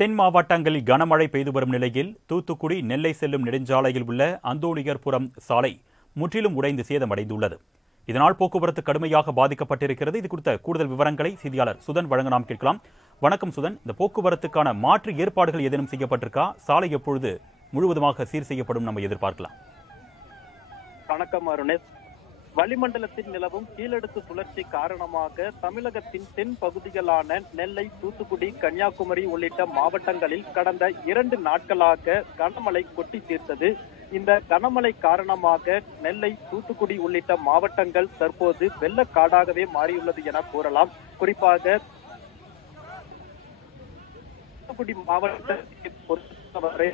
தென் மாவட்டங்களில் கனமழை பெய்து வரும் நிலையில் தூத்துக்குடி நெல்லை செல்லும் நெடுஞ்சாலையில் உள்ள அந்தோணியர்புரம் சாலை முற்றிலும் உடைந்து சேதமடைந்துள்ளது. இதனால் போக்குவரத்து கடுமையாக பாதிக்கப்பட்டிருக்கிறது. இது குறித்த கூடுதல் விவரங்களை செய்தியாளர் சுதன் வழங்க நாம் கேட்கலாம். வணக்கம் சுதன், இந்த போக்குவரத்துக்கான மாற்று ஏற்பாடுகள் ஏதேனும் செய்யப்பட்டிருக்கா? சாலை எப்பொழுது முழுவதுமாக சீர் செய்யப்படும் நம்ம எதிர்பார்க்கலாம்? வணக்கம் அருணேஷ். வளிமண்டலத்தில் நிலவும் கீழடுக்கு சுழற்சி காரணமாக தமிழகத்தின் தென் பகுதிகளான நெல்லை, தூத்துக்குடி, கன்னியாகுமரி உள்ளிட்ட மாவட்டங்களில் கடந்த 2 நாட்களாக கனமழை கொட்டி தீர்த்தது. இந்த கனமழை காரணமாக நெல்லை, தூத்துக்குடி உள்ளிட்ட மாவட்டங்கள் தற்போது வெள்ளக்காடாகவே மாறியுள்ளது என கூறலாம். குறிப்பாக தூத்துக்குடி மாவட்டத்தை பொறுத்தவரை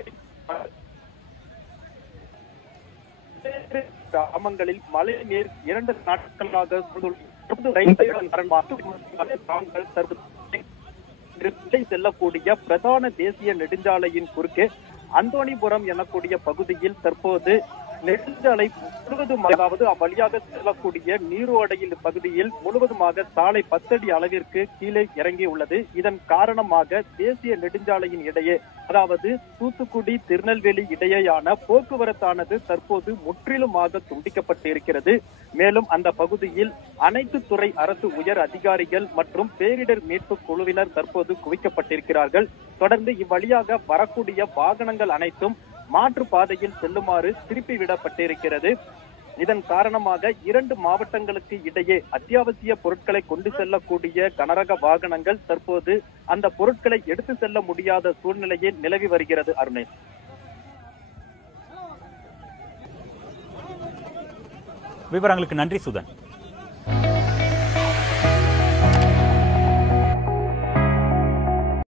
கிராமங்களில் மழை நீர் 2 நாட்களாக செல்லக்கூடிய பிரதான தேசிய நெடுஞ்சாலையின் குறுக்கே அந்தோணிபுரம் எனக்கூடிய பகுதியில் தற்போது நெடுஞ்சாலை முழுவதும், அதாவது வழியாக செல்லக்கூடிய நீரோடையில் பகுதியில் முழுவதுமாக சாலை 10 அடி அளவிற்கு கீழே இறங்கியுள்ளது. இதன் காரணமாக தேசிய நெடுஞ்சாலையின் இடையே, அதாவது தூத்துக்குடி திருநெல்வேலி இடையேயான போக்குவரத்தானது தற்போது முற்றிலுமாக துண்டிக்கப்பட்டிருக்கிறது. மேலும் அந்த பகுதியில் அனைத்து துறை அரசு உயர் அதிகாரிகள் மற்றும் பேரிடர் மீட்பு குழுவினர் தற்போது குவிக்கப்பட்டிருக்கிறார்கள். தொடர்ந்து இவ்வழியாக வரக்கூடிய வாகனங்கள் அனைத்தும் மாற்று பாதையில் செல்லுமாறு திருப்பி விடப்பட்டிருக்கிறது. இதன் காரணமாக 2 மாவட்டங்களுக்கு இடையே அத்தியாவசிய பொருட்களை கொண்டு செல்லக்கூடிய கனரக வாகனங்கள் தற்போது அந்த பொருட்களை எடுத்து செல்ல முடியாத சூழ்நிலையே நிலவி வருகிறது. அருணேஷ், விவரங்களுக்கு நன்றி சுதன்.